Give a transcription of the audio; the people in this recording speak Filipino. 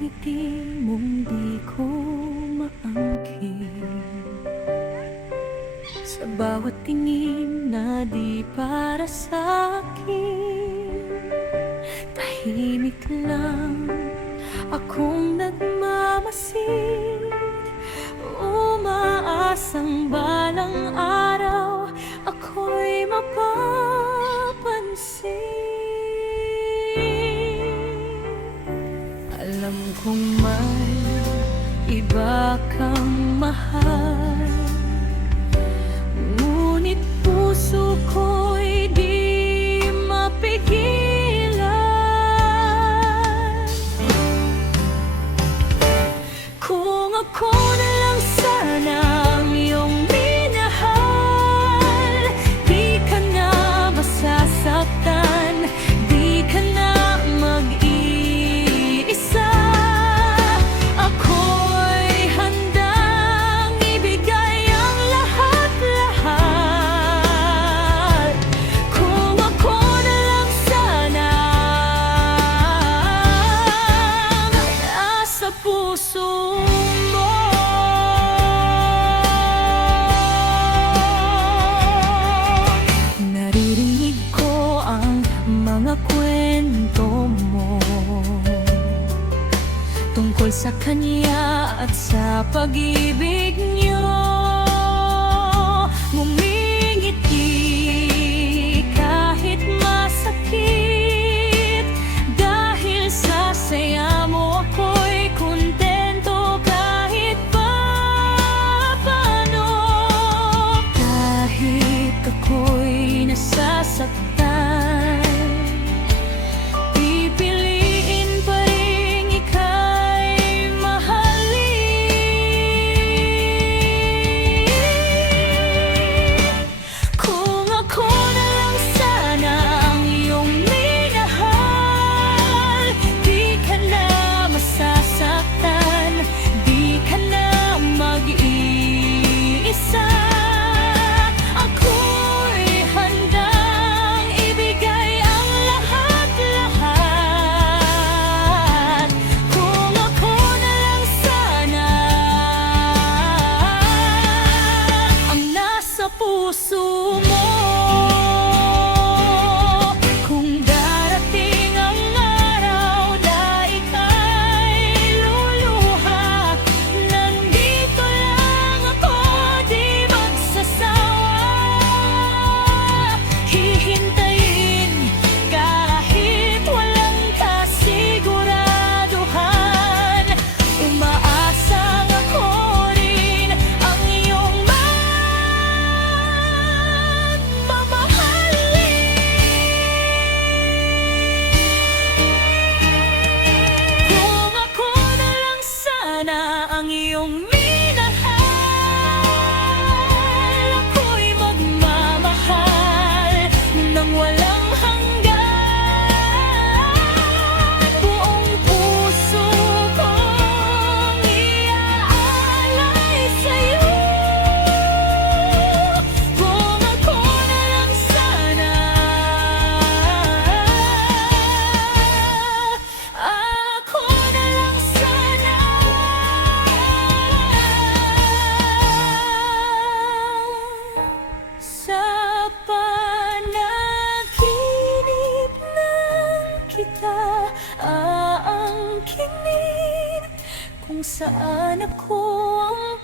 ngiti mong di ko maangkin, sa bawat tingin na di para sa'kin. Tahimik lang akong nagmamasid, umaasang balang araw ako'y mapapansin. Alam kong may iba kang mahal, ngunit puso ko'y di mapigilan. Kung ako na lang sana ang iyong minahal, di ka na masasaktan, di ka na mag-iisa. Ako'y handang ibigay ang lahat-lahat. Kung ako na lang sana nasa puso mo. Naririnig ko ang mga kwento mo tungkol sa kanya at sa pag-ibig niyo. Ngumingiti kahit masakit, dahil sa saya mo ako'y kontento kahit papaano. Kahit ako'y nasasaktan, pipiliin pa rin ika'y mahalin. Kung ako na lang sana ang iyong minahal, di ka na masasaktan, di ka na mag-iisa. Ako'y handang ibigay ang lahat-lahat. Kung ako na lang sana ang nasa puso mo. Kung darating ang araw na ika'y luluha, nandito lang ako, di magsasawa. Hihintayin kahit walang kasiguraduhan, umaasang ako rin ang iyong magmamahalin. Kung ako na lang sana ang iyong minahal, ako'y magmamahal nang walang hanggan. Buong puso kong iaalay sa'yo. Kung ako na lang sana, ako na lang sana. Sa panaginip lang kita aangkinin, kung saan ako ang